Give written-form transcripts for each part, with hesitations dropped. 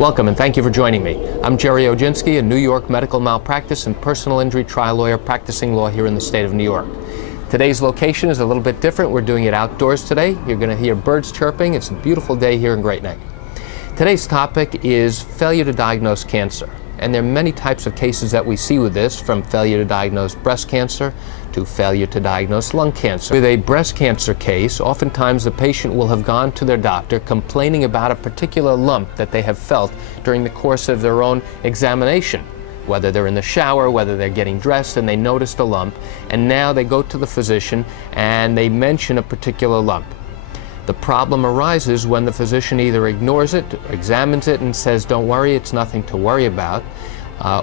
Welcome and thank you for joining me. I'm Jerry Oginski, a New York medical malpractice and personal injury trial lawyer practicing law here in the state of New York. Today's location is a little bit different. We're doing it outdoors today. You're going to hear birds chirping. It's a beautiful day here in Great Neck. Today's topic is failure to diagnose cancer. And there are many types of cases that we see with this, from failure to diagnose breast cancer to failure to diagnose lung cancer. With a breast cancer case, oftentimes the patient will have gone to their doctor complaining about a particular lump that they have felt during the course of their own examination. Whether they're in the shower, whether they're getting dressed and they noticed a lump, and now they go to the physician and they mention a particular lump. The problem arises when the physician either ignores it, examines it and says, don't worry, it's nothing to worry about,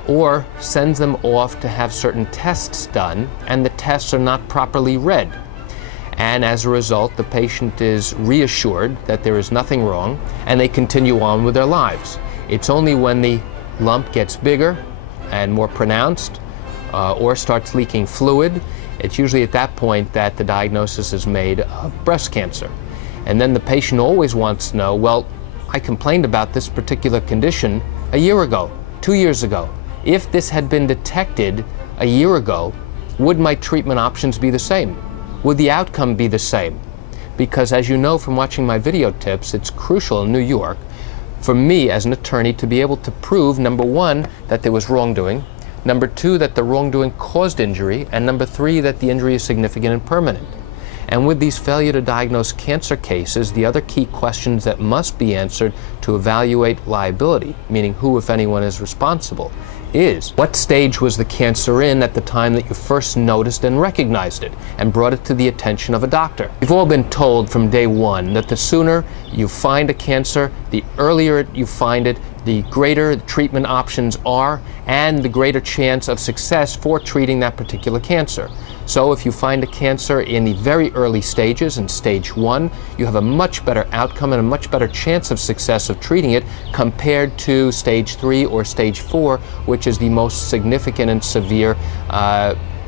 or sends them off to have certain tests done, and the tests are not properly read. And as a result, the patient is reassured that there is nothing wrong, and they continue on with their lives. It's only when the lump gets bigger and more pronounced, or starts leaking fluid, it's usually at that point that the diagnosis is made of breast cancer. And then the patient always wants to know, well, I complained about this particular condition a year ago, 2 years ago. If this had been detected a year ago, would my treatment options be the same? Would the outcome be the same? Because as you know from watching my video tips, it's crucial in New York for me as an attorney to be able to prove, number one, that there was wrongdoing, number two, that the wrongdoing caused injury, and number three, that the injury is significant and permanent. And with these failure to diagnose cancer cases, the other key questions that must be answered to evaluate liability, meaning who, if anyone, is responsible, is what stage was the cancer in at the time that you first noticed and recognized it and brought it to the attention of a doctor. We've all been told from day one that the sooner you find a cancer, the earlier you find it, the greater the treatment options are, and the greater chance of success for treating that particular cancer. So if you find a cancer in the very early stages, in stage 1, you have a much better outcome and a much better chance of success of treating it compared to stage 3 or stage 4, which is the most significant and severe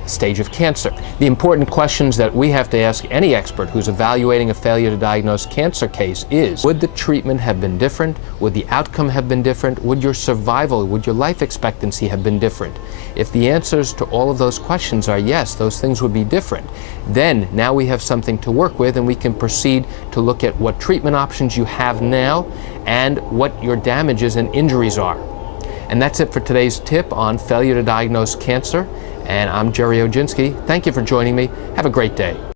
stage of cancer. The important questions that we have to ask any expert who's evaluating a failure to diagnose cancer case is, would the treatment have been different? Would the outcome have been different? Would your survival, would your life expectancy have been different? If the answers to all of those questions are yes, those things would be different, then now we have something to work with and we can proceed to look at what treatment options you have now and what your damages and injuries are. And that's it for today's tip on failure to diagnose cancer. And I'm Jerry Oginski. Thank you for joining me. Have a great day.